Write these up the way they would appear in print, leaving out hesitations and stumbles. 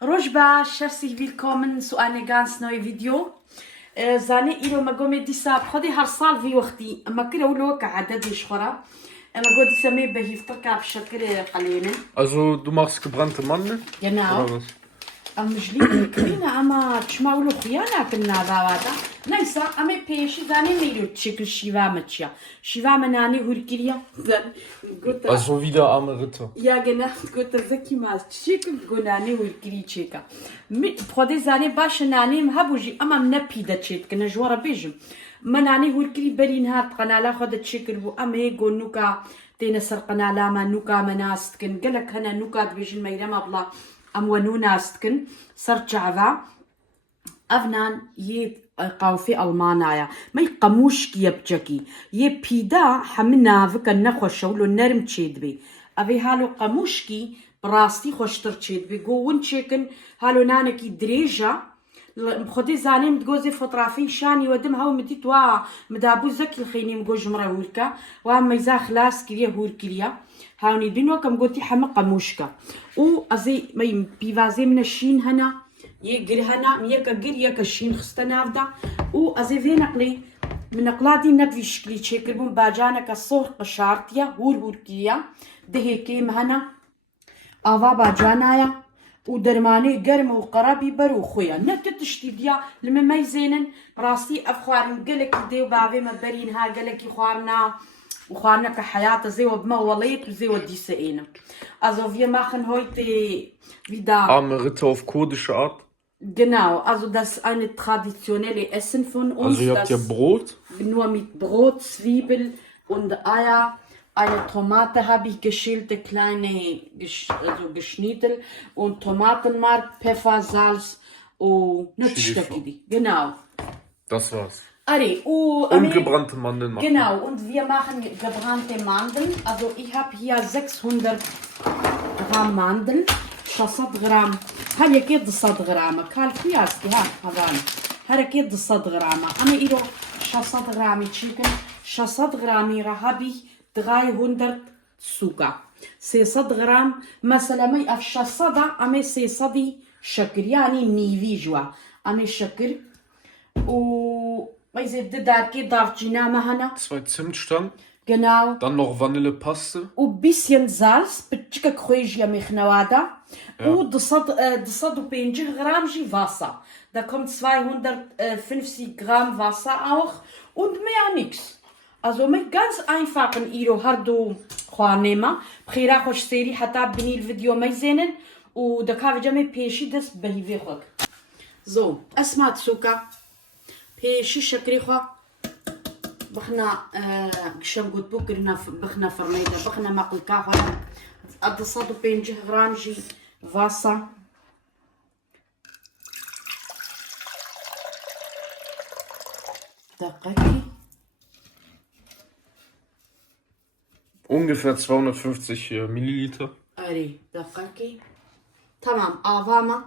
Rojba, herzlich willkommen zu einem ganz neuen Video. زاني إلو ما قومي دي ساب خدي هالصال في وقتي أما كده ولو كعدد يشخرا أما قد سمي به يفتركها بشكل قليلا. Also du machst gebrannte Mandeln? Genau. Oder was? أم جلي كرينا أما تشمعوا له خيانة كنا ذاواتا نيسا أما بيش زاني ميلو تشكل شيفا متشيا شيفا مناني هوركيريا Also wieder arme Ritter. Ja, genau, gut, das ist immer schick gonani والكري تشيكا بخدي زاني باش ناني مهبوجي اما منبي دا تشيت كنا جوارا بيجم مناني والكري برين هات قنالا خد تشيكل بو اما يقول نوكا تينا سر قنالا ما نوكا مناستكن قالك هنا نوكا بيجن ميرما بلا ام ونوناستكن سر جعفا افنان يد قاوفي المانايا ما يقموش كي يبجكي يبيدا حمنا فك النخوش ولو نرم تشيد بي ابي هالو قموشكي براستي خوشتر تشيد بي قوون تشيكن هالو نانكي دريجة خدي زاني متجوزي فطرافي شاني ودم هاو مديت وا مدابو زكي الخيني مجوج مرة هولكا واما يزا خلاص كريا هول كريا هاوني دينو كم قلتي حما قموشكا و ازي ما بيفازي من الشين هنا يقر هنا يكا قر يكا الشين خستنافدا و ازي في نقلي من نقلاتي نبي شكلي تشيكربون باجانك الصور قشارتيا هول كريا دهيكي مهنا آوا باجانايا ودرماني قرم وقرابي برو خويا نتتشتي ديا لما ما يزينن راسي افخوارن قلك ديو بابي ما برينها قلك خوارنا وخوارنا كحياة زي وبما وليت وزي ودي سئينا also wir machen heute wieder Arme Ritter auf kurdische Art? Genau, also das ist eine traditionelle Essen von uns. Also ihr habt ja Brot? Nur mit Brot, Zwiebel und Eier. Eine Tomate habe ich geschälte, kleine, also geschnitten und Tomatenmark, Pfeffer, Salz und Nutzstöcke. Genau. Das war's. Und gebrannte Mandeln machen. Genau, und wir machen gebrannte Mandeln. Also ich habe hier 600 Gramm Mandeln, 600 Gramm. هل كيد 600 غرام كان فياسكي ها هذان هل كيد 600 غرام أنا إيرو 600 غرام تشيكن 600 غرام رهابي 300 سوكا 600 غرام مثلا ما في 600 أما 600 شكر يعني نيفي جوا أما شكر و ما يزيد داركي دارجينا مهنا 2 Zimtstangen. Genau. Dann noch Vanillepaste. Und bisschen Salz, بتشكك خويجيا مخنوادا. Und das 50 Gramm Wasser. Da kommt 250 Gramm Wasser auch und mehr nichts. Also mit ganz einfachen Iro hardo خوانما. بخيرا خوش سيري حتى بني الفيديو ما يزينن ودكا جامي بيشي دس بهي خوك. So, اسمع تسوكا. بيشي شكري خوا. بخنا كشم قلت بكرنا بخنا فرميدا بخنا ماقل كاهو أتصادو 50 غرام جي Wasser دقيقة Ungefähr 250 Milliliter. أري دقيقة تمام أفاما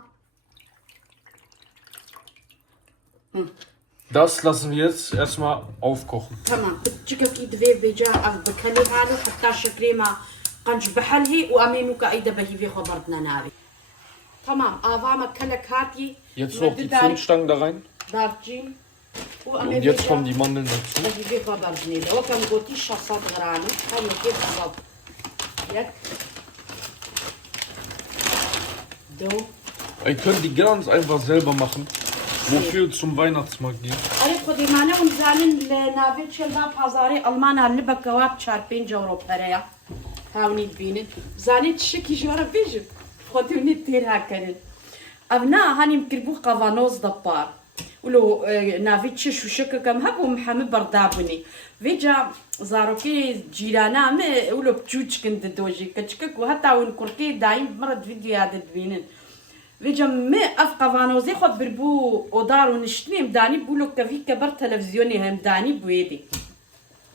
Das lassen wir jetzt erstmal aufkochen. تمام بتجيكي دوي بيجا بكلي هالو حتى شكريما قنج بحلهي وأمينوكا أيدا بهي في خبرتنا ناري تمام أفاما كلك هاتي Jetzt noch die Zimtstangen da rein. دارجين Und jetzt kommen die Mandeln dazu. بهي في خبرتني لو كان قوتي 600 غرام هاي كيف بالضبط يك دو Ihr könnt die ganz einfach selber machen. Wofür zum Weihnachtsmarkt gehen. أريد خدي معنا ونزالن لنافيت شلبا بازاري ألمانا لبكوات شار 5 يورو بريا هاوني بينت زاني تشكي جورا بيجو خدي ونتير هكذا أبنا هاني مكربو قوانوز دبار ولو نافيت شو شكا كم هبو محمد بردابني فيجا زاروكي جيرانا ما ولو بتشوش كنت دوجي كتشكك وحتى ونكركي دايم مرة فيديو هذا بينن فيجا ما أفقى فانوزي خد بربو أدار ونشتني مداني بقولو كفي كبر تلفزيوني هم داني بويدي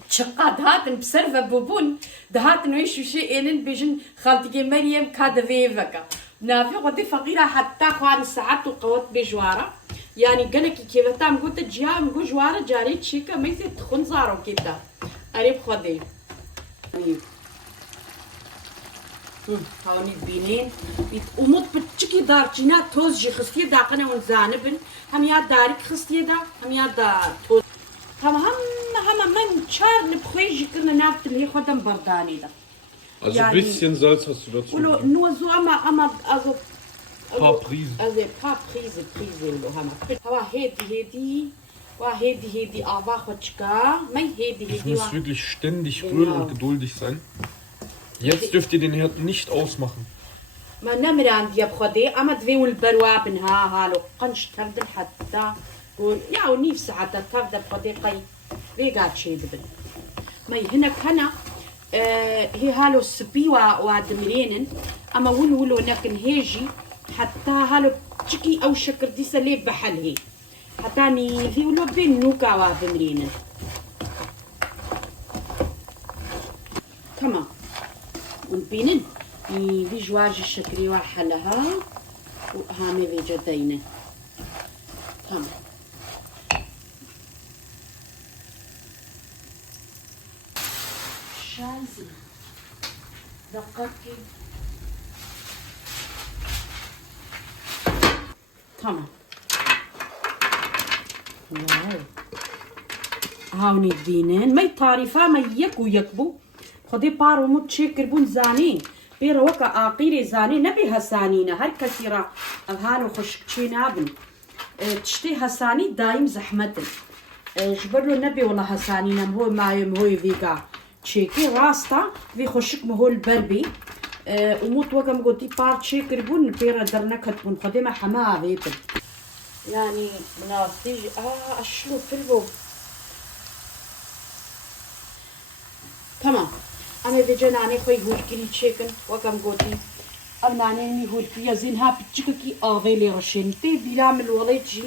شقاد هاتن بسرفة بوبون دهاتن ويشو شيء إنن بيجن خالتي مريم كاد فيفكا نافي غدي فقيرة حتى خوان الساعات وقوات بجوارة يعني قالك كيف تام قلت جها مقو جوارة جاري تشيكا ما يزيد تخون زارو كده قريب خدي هاوني بينين وموت بتشكي دار جينا توز جي خستي داقنا ونزانبن هم يا دارك خستي دا هم يا دار توز هم من شار نبخوي كنا ناكل هي خدم برداني دا Also ein bisschen Salz hast du dazu. ولو nur so ama also Paar Prise. Also paar Prise lo hama هوا هدي aber خوشكا ما هدي Ich muss wirklich ständig rühren und geduldig sein. Jetzt dürft ihr den Herd nicht ausmachen. ما نمر عندي بخدي اما دوي والبروابن هالو قنش تبدل حتى قول يا ونيف حتى تبدا بخدي قي ريقات شي دبل ما هنا هي هالو السبي ودمرينن اما ولو نكن هيجي حتى هالو تشكي او شكر دي سليب بحل هي حتى ني في ولو بين نوكا ودمرينن تمام ونبينن في جواج الشكري وحلها وهامي في جدينه تمام شايزي دقتي تمام واو هاوني الدينين ما يطارفا ما يكو يكبو خدي بارو متشكر بون زاني بيرا وكا آقيري زاني نبي هسانينا هر كثيرا هالو خشكشينا بن تشتي هساني دايم زحمتن جبرلو نبي والله هسانينا مهو مايو مهو فيكا تشيكي راستا في خشك مهو البربي وموت وكا مقوتي بار تشيكر بون بيرا درنكت بون خديما حماها هيتن يعني منافتيج اشلو فيلبو تمام انا بيجا ناني خوي هولكي تشيكن وكم قوتي ام ناني مي هولكي زينها بتشككي افيلي رشين تي بلام الوليتجي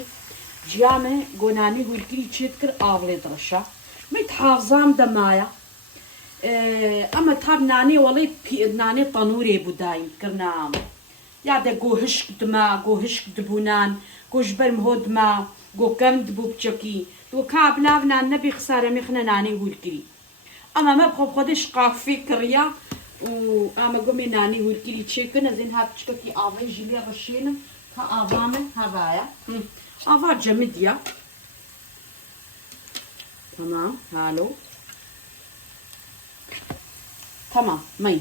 جيامه قوناني هولكي تشيكر افيلي درشا متحافظام دمايا اما تاب ناني وليت ناني طنوري بودايم كرنام يادا قوهشك دما قوهشك دبونان قوش برم هدما قو كم دبو بتشكي تو كابلافنا النبي خسارة مخنا ناني هولكي اما ما بخو خودش قافي كريا واما قومي ناني هولكي تشيكن زين هاب تشكي افي جيلي رشينا كافامن هبايا افا جمديا تمام هالو تمام مي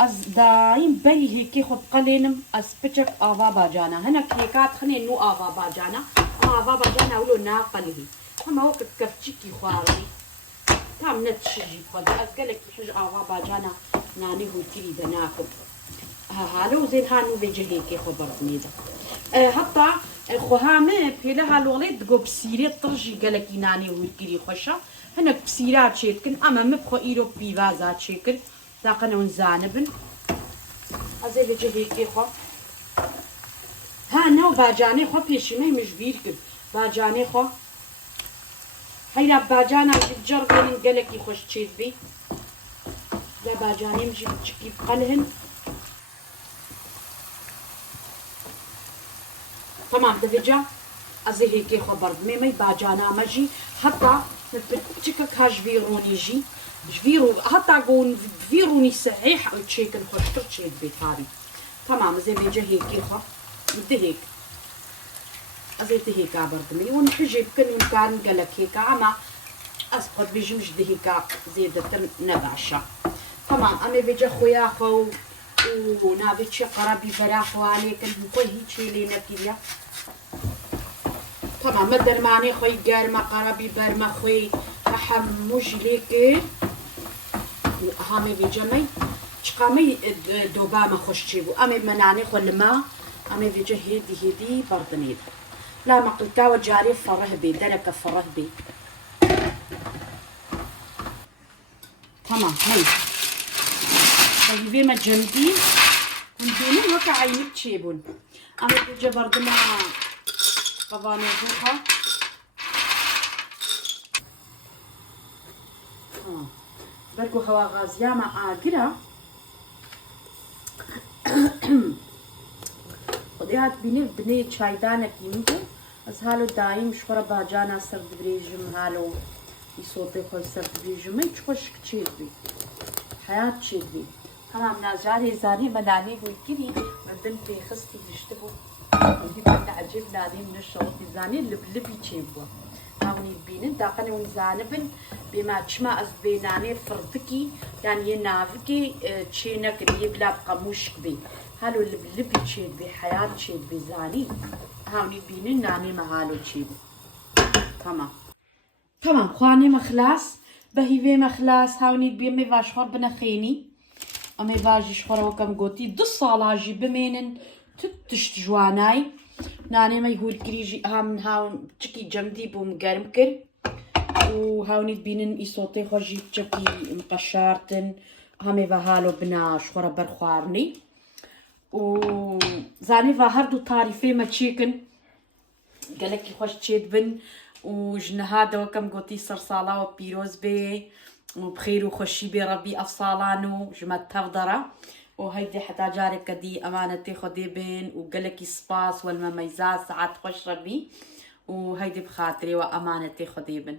از دايم بري هيكي خد قليلم از بچك آوا باجانا هنا كيكات خني نو آوا باجانا آوا باجانا ولو ناقله هما وقت كفتشكي خواري تام نتشجي خد از قالك يحج آوا باجانا ناني هو كيري دناكم هالو زين هانو بيجي هيكي خبرتني ده حتى خوهامه بيلها الوليد جو بسيري طرجي قالك ناني هو كيري خوشا هنا بسيرات شيتكن اما مبخو ايرو بيفازات شيكل داقنا ونزانبن ازي بيجي هيكي خو ها نو باجاني خو بيشمي مش بيركب باجاني خو هينا باجانا جرب بين قالك يخش تشيز بي لا باجاني مجي بتشكي بقلهن تمام دفجا ازي هيكي خو برد مي باجانا مجي حتى بتشكك هاش بيروني جي فيرو حتى قون فيروني صحيح او تشيكن خوشتر تشيد بيتاري تمام زي بيجي هيك خا بدي هيك ازي هيك عبردمي ونحجي بكن ونكان قالك هيك عما اسقط بيجي وجدي هيك زي دتر نبعشا تمام امي بيجي خويا خو ونابي تشي قرابي براخو عليك خوي هيك لينا كيليا تمام مدر ماني خوي قارما قرابي برما خوي حموج ليكي هامي في جمي شقامي دوباما خوش تشيبو امي مناني خل ما امي في جه هدي بردنيد لا ما قلتا وجاري فره بي درك فره بي تمام هاي طيبي ما جنبي ونبينو هكا عينك تشيبون امي في جه بردنا قواني دوخا بركو هوا غازيا مع آقرة خدي هات بيني بني چايدانك يمكن از هالو دايم شخورا باجانا سرد بريجم هالو يصوتي خوي سرد بريجم ايش خوش كتشيد بي حياة تشيد بي تمام ناجاري زاني مناني ويكري بدن في خستي يشتبو ودي كنا عجب نادي من الشرط زاني لبلبي تشيبوا هاوني بينن داقني ونزانبن بما تشما از بيناني فردكي يعني ينافكي تشينك اللي بلا قموش كبي هالو لبلبي تشيب بحياة تشيب بزاني هاوني بينن ناني مهالو تشيب تمام خواني مخلاص بهيفي مخلاص هاوني بيمي فاشخور بنخيني أمي باجي شخورة وكم قوتي 2 صالاجي بمينن تشت جواناي ناني ما يقول كريجي هام هاون تشكي جمدي بو مقرمكر وهاوني بينن إيصوتي خوجي تشكي مقشارتن هامي فهالو بنا شخورة برخوارني وزاني فهردو طارفي ما تشيكن قالك خوش تشيد بن وجنهادا وكم قوتي صرصالة وبيروز بي وبخير وخشي بربي أفصالانو جمت تفضرة وهيدي حتى جارك دي أمانتي خدي بين وقالك سباس والمميزات ساعات خوش ربي وهيدي بخاطري وأمانتي خدي بن